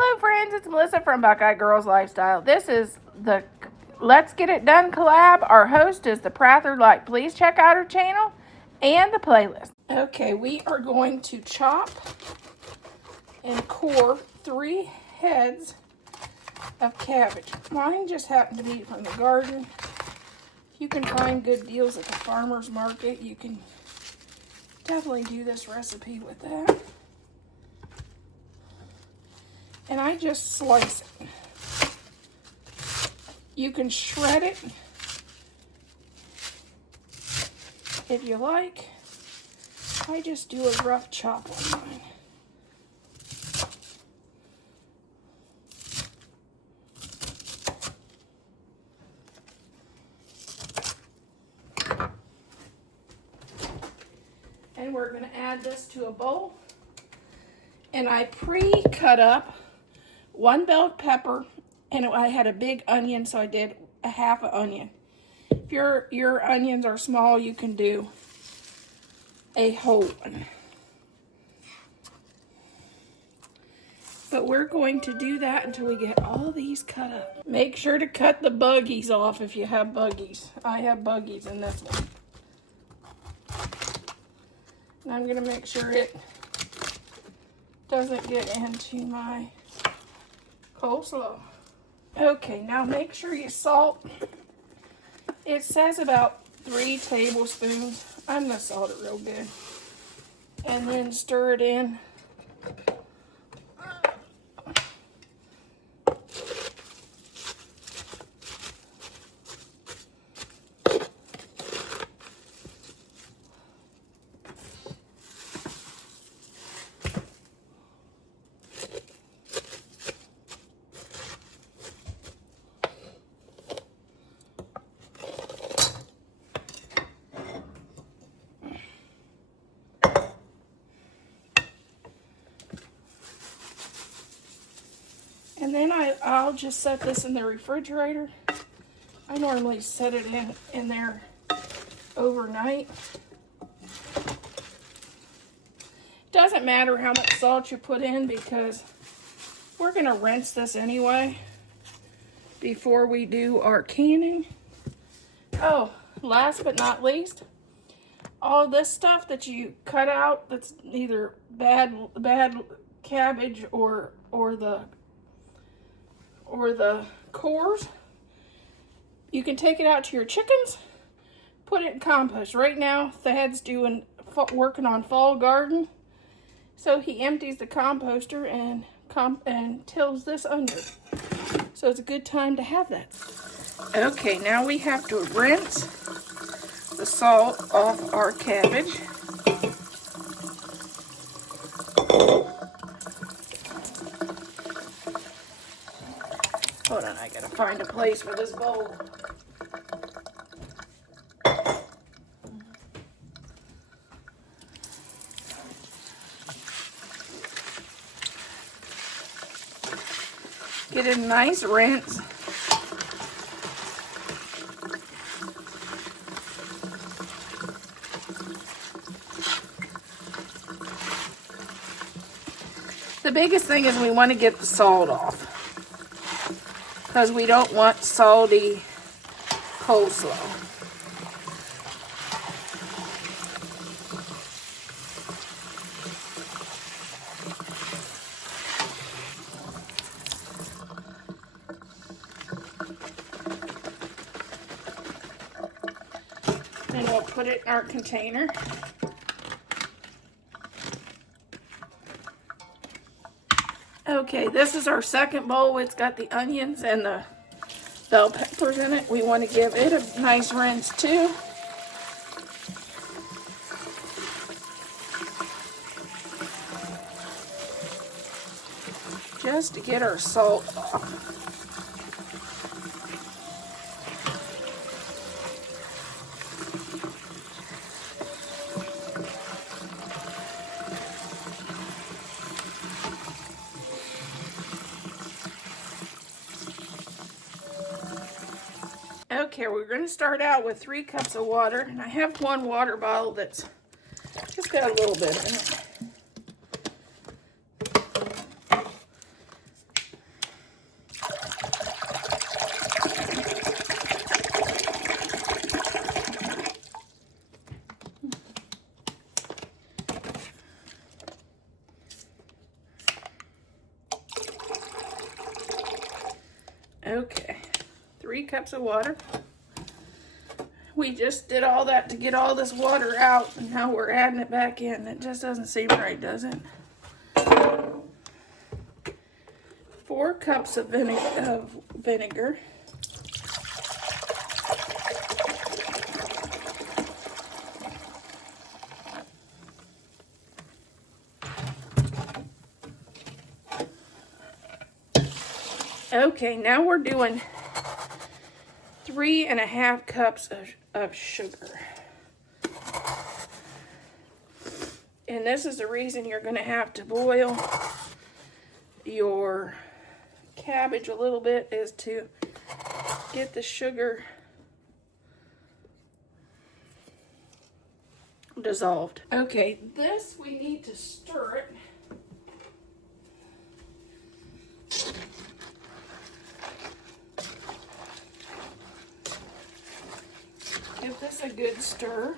Hello friends, it's Melissa from Buckeye Girls Lifestyle. This is the Let's Get It Done collab. Our host is the Prather Light. Please check out her channel and the playlist. Okay, we are going to chop and core 3 heads of cabbage. Mine just happened to be from the garden. If you can find good deals at the farmer's market, you can definitely do this recipe with that. And I just slice it. You can shred it if you like. I just do a rough chop on mine. And we're going to add this to a bowl. And I pre-cut up 1 bell pepper, and I had a big onion, so I did a half an onion. If your onions are small, you can do a whole one. But we're going to do that until we get all these cut up. Make sure to cut the buggies off if you have buggies. I have buggies in this one. And I'm going to make sure it doesn't get into my coleslaw. Okay, now make sure you salt. It says about 3 tablespoons. I'm going to salt it real good. And then stir it in. And then I'll just set this in the refrigerator. I normally set it in there overnight. Doesn't matter how much salt you put in because we're going to rinse this anyway before we do our canning. Oh, last but not least, all this stuff that you cut out that's either bad cabbage or the cores, you can take it out to your chickens, put it in compost. Right now, Thad's working on fall garden, so he empties the composter and tills this under. So it's a good time to have that. Okay, now we have to rinse the salt off our cabbage. Hold on, I gotta find a place for this bowl. Get a nice rinse. The biggest thing is we want to get the salt off, because we don't want salty coleslaw. And we'll put it in our container. Okay, this is our second bowl. It's got the onions and the bell peppers in it. We want to give it a nice rinse too. Just to get our salt off. Okay, we're going to start out with 3 cups of water, and I have 1 water bottle that's just got a little bit in it. Okay, 3 cups of water. We just did all that to get all this water out, and now we're adding it back in. It just doesn't seem right, does it? 4 cups of vinegar. Okay, now we're doing 3.5 cups of sugar. And this is the reason you're going to have to boil your cabbage a little bit, is to get the sugar dissolved. Okay, this we need to stir it. Give this a good stir,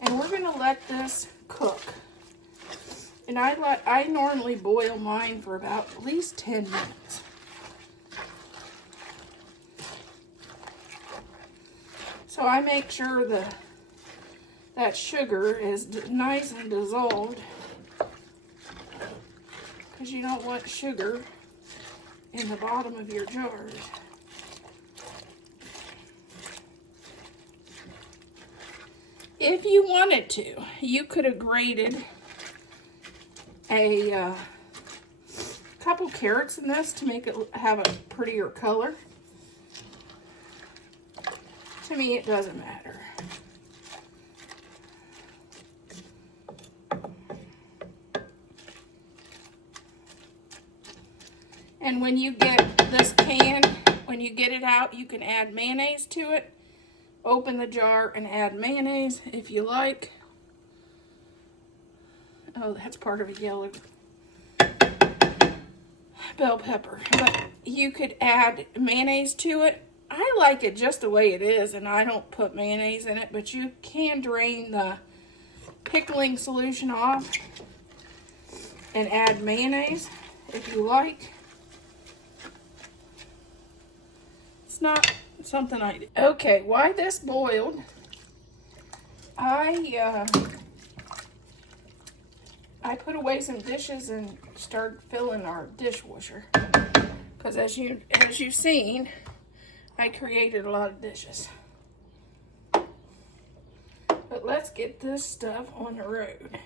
and we're going to let this cook. And I normally boil mine for about at least 10 minutes. So I make sure that sugar is nice and dissolved, because you don't want sugar in the bottom of your jars. If you wanted to, you could have grated a couple carrots in this to make it have a prettier color. To me, it doesn't matter. And when you get this can, when you get it out, you can add mayonnaise to it. Open the jar and add mayonnaise if you like. Oh, that's part of a yellow bell pepper. But you could add mayonnaise to it. I like it just the way it is, and I don't put mayonnaise in it, but you can drain the pickling solution off and add mayonnaise if you like. It's not something I do. Okay, while this boiled, I put away some dishes and started filling our dishwasher, because as you've seen, I created a lot of dishes. But let's get this stuff on the road.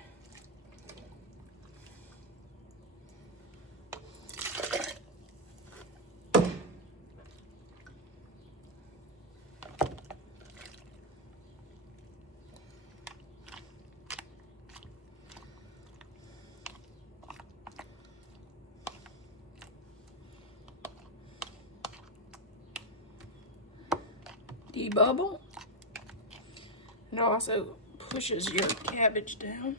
Debubble, and also pushes your cabbage down.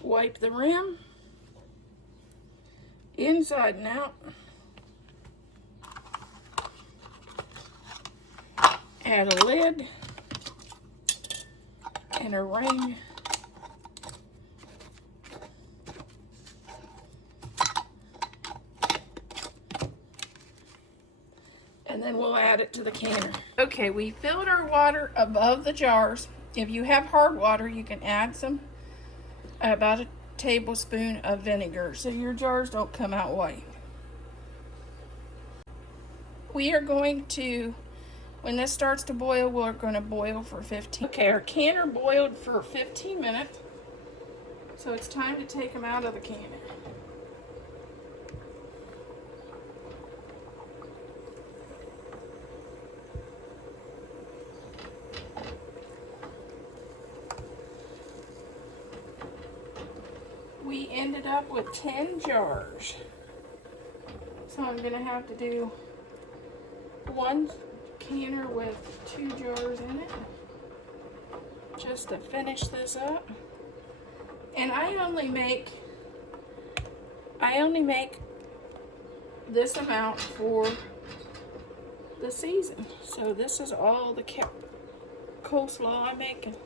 Wipe the rim inside and out. Add a lid and a ring. And then we'll add it to the canner. Okay, we filled our water above the jars. If you have hard water, you can add about a tablespoon of vinegar, so your jars don't come out white. We are going to, when this starts to boil, we're going to boil for 15. Okay, our canner boiled for 15 minutes, so it's time to take them out of the canner. We ended up with 10 jars. So I'm gonna have to do one canner with 2 jars in it, just to finish this up. And I only make this amount for the season. So this is all the coleslaw I'm making.